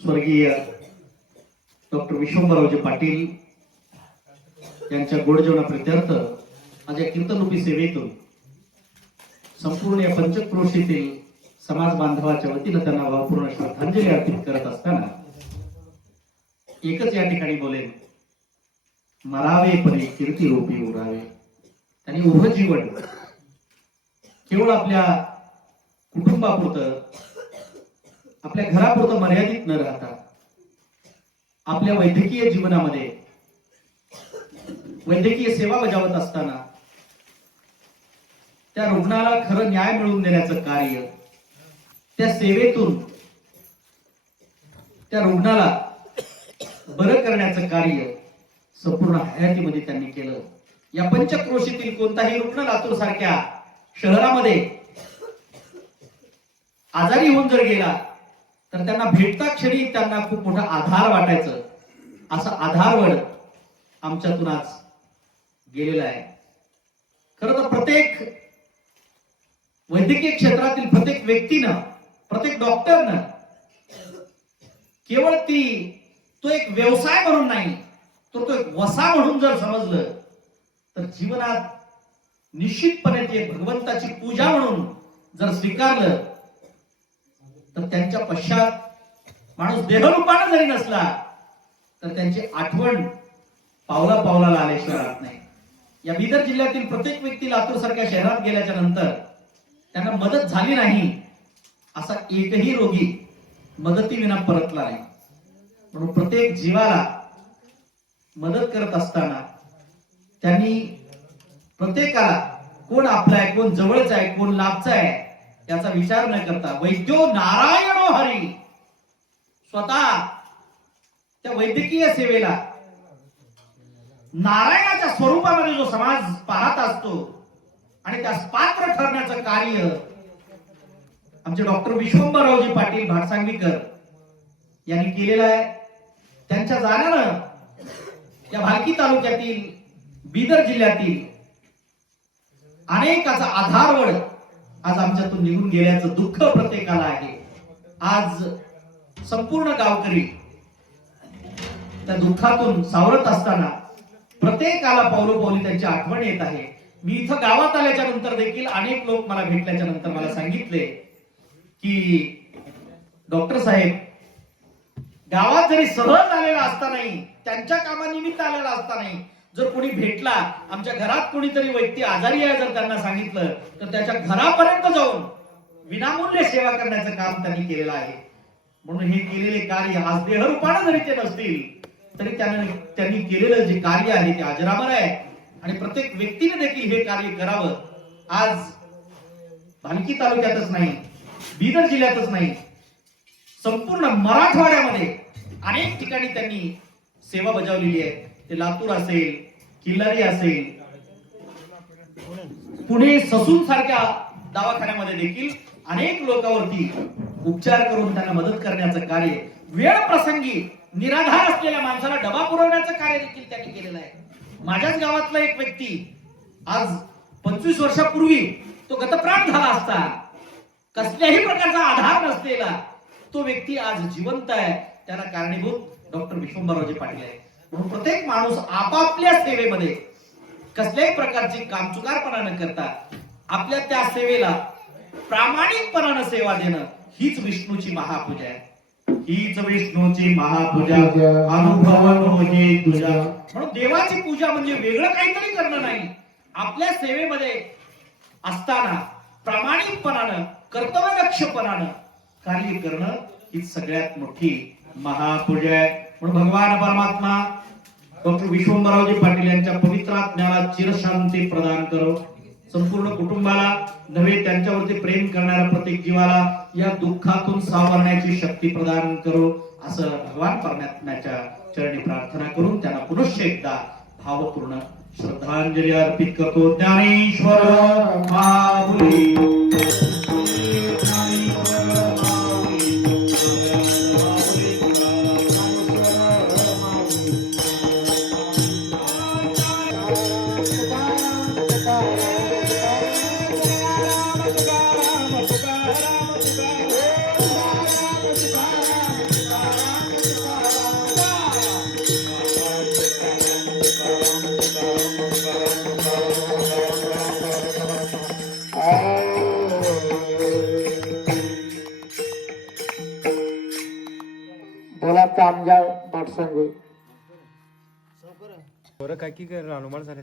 स्वर्गीय डॉक्टर विश्वंभरावजी पाटील यांच्या गोडजेवणा प्रित्यर्थ माझ्या कीर्तनरूपी सेवेतून संपूर्ण या पंचक्रोशीतील समाज बांधवाच्या वतीनं त्यांना भावपूर्ण श्रद्धांजली अर्पित करत असताना एकच या ठिकाणी बोलेन मरावे परी कीर्ती रूपी उरावे. त्यांनी उभं जीवन केवळ आपल्या कुटुंबापुरतं आपल्या घरापुरतं मर्यादित न राहता आपल्या वैद्यकीय जीवनामध्ये वैद्यकीय सेवा बजावत असताना त्या रुग्णाला खरं न्याय मिळवून देण्याचं कार्य त्या सेवेतून त्या रुग्णाला बरं करण्याचं कार्य संपूर्ण हयातीमध्ये त्यांनी केलं. या पंचक्रोशीतील कोणताही रुग्ण लातूर सारख्या शहरामध्ये आजारी होऊन जर गेला तर त्यांना भेटता क्षणी त्यांना खूप मोठा आधार वाटायचं. असं आधारवड आमच्यातून आज गेलेला आहे. खरं तर प्रत्येक वैद्यकीय क्षेत्रातील प्रत्येक व्यक्तीनं प्रत्येक डॉक्टरनं केवळ ती तो एक व्यवसाय म्हणून नाही तर तो एक वसा म्हणून जर समजलं तर जीवनात निश्चितपणे ते भगवंताची पूजा म्हणून जर स्वीकारलं तर त्यांच्या पश्चात माणूस देहरूपानं जरी नसला तर त्यांची आठवण पावला पावला आल्याशिवाय राहत नाही. या बिदर जिल्ह्यातील प्रत्येक व्यक्ती लातूर सारख्या शहरात गेल्याच्यानंतर त्यांना मदत झाली नाही असा एकही रोगी मदतीविना परतला नाही. म्हणून प्रत्येक जीवाला मदत करत असताना त्यांनी प्रत्येकाला कोण आपला आहे कोण जवळचा आहे कोण लाभचा आहे त्याचा विचार न करता वैद्यो नारायणो हरी. स्वतः त्या वैद्यकीय सेवेला नारायणाच्या स्वरूपामध्ये जो समाज पाहत असतो आणि त्यास पात्र ठरण्याचं कार्य आमचे डॉक्टर विश्वंभररावजी पाटील भाटसांगवीकर यांनी केलेलं आहे. त्यांच्या जाण्यानं या भालकी तालुक्यातील बीदर जिल्ह्यातील अनेकाचा आधारवड आज आमच्यातून निघून गेल्याचं दुःख प्रत्येकाला आहे. आज संपूर्ण गावकरी त्या दुःखातून सावरत असताना प्रत्येकाला पावलोपावली त्यांची आठवण येत आहे. मी इथं गावात आल्याच्यानंतर देखील अनेक लोक मला भेटल्याच्या नंतर मला सांगितले की डॉक्टर साहेब गावात जरी सहज आलेला असतानाही त्यांच्या कामानिमित्त आलेला असतानाही जर कोणी भेटला आमच्या घरात कोणीतरी व्यक्ती आजारी आहे जर त्यांना सांगितलं तर त्याच्या घरापर्यंत जाऊन विनामूल्य सेवा करण्याचं काम त्यांनी केलेलं आहे. म्हणून हे केलेले कार्य आज देहरूपानं जरी ते नसतील तरी त्यांना त्यांनी केलेलं जे कार्य आहे ते अजरामर आहे. आणि प्रत्येक व्यक्तीने देखील हे कार्य करावं. आज भालकी तालुक्यातच नाही बिदर जिल्ह्यातच नाही संपूर्ण मराठवाड्यामध्ये अनेक ठिकाणी त्यांनी सेवा बजावलेली आहे. ते लातूर असेल किल्लारी असेल पुणे ससून सारख्या दवाखान्यामध्ये देखील अनेक लोकांवरती उपचार करून त्यांना मदत करण्याचं कार्य वेळ प्रसंगी निराधार असलेल्या माणसाला डबा पुरवण्याचं कार्य देखील त्यांनी केलेलं आहे. माझ्याच गावातला एक व्यक्ती आज पंचवीस वर्षापूर्वी तो गतप्राण झाला असता. कसल्याही प्रकारचा आधार नसलेला तो व्यक्ती आज जिवंत आहे. त्याला कारणीभूत डॉक्टर विश्वंभररावजी पाटील आहे म्हणून प्रत्येक माणूस आपापल्या सेवेमध्ये कसल्याही प्रकारची कामचुकारपणा न करता आपल्या त्या सेवेला प्रामाणिकपणानं सेवा देणं हीच विष्णूची महापूजा आहे. हीच विष्णूची महापूजा. अनुभवन तुझ्या. म्हणून देवाची पूजा म्हणजे वेगळं काहीतरी करणं नाही. आपल्या सेवेमध्ये असताना प्रामाणिकपणानं कर्तव्यदक्षपणानं कार्य करणं ही सगळ्यात मोठी महापूजा आहे. म्हणून भगवान परमात्मा डॉक्टर विश्वंभरावजी पाटील यांच्या पवित्र आत्म्याला चिरशांती प्रदान करो. संपूर्ण कुटुंबाला नव्हे त्यांच्यावरती प्रेम करणाऱ्या प्रत्येक जीवाला या दुःखातून सावरण्याची शक्ती प्रदान करो असं भगवान परमात्म्याच्या चरणी प्रार्थना करून त्यांना पुनश्च एकदा भावपूर्ण श्रद्धांजली अर्पित करतो. ज्ञानेश्वर महाबुली. बोला तामगाव भटसंगे बरं काय की हनुमान झाले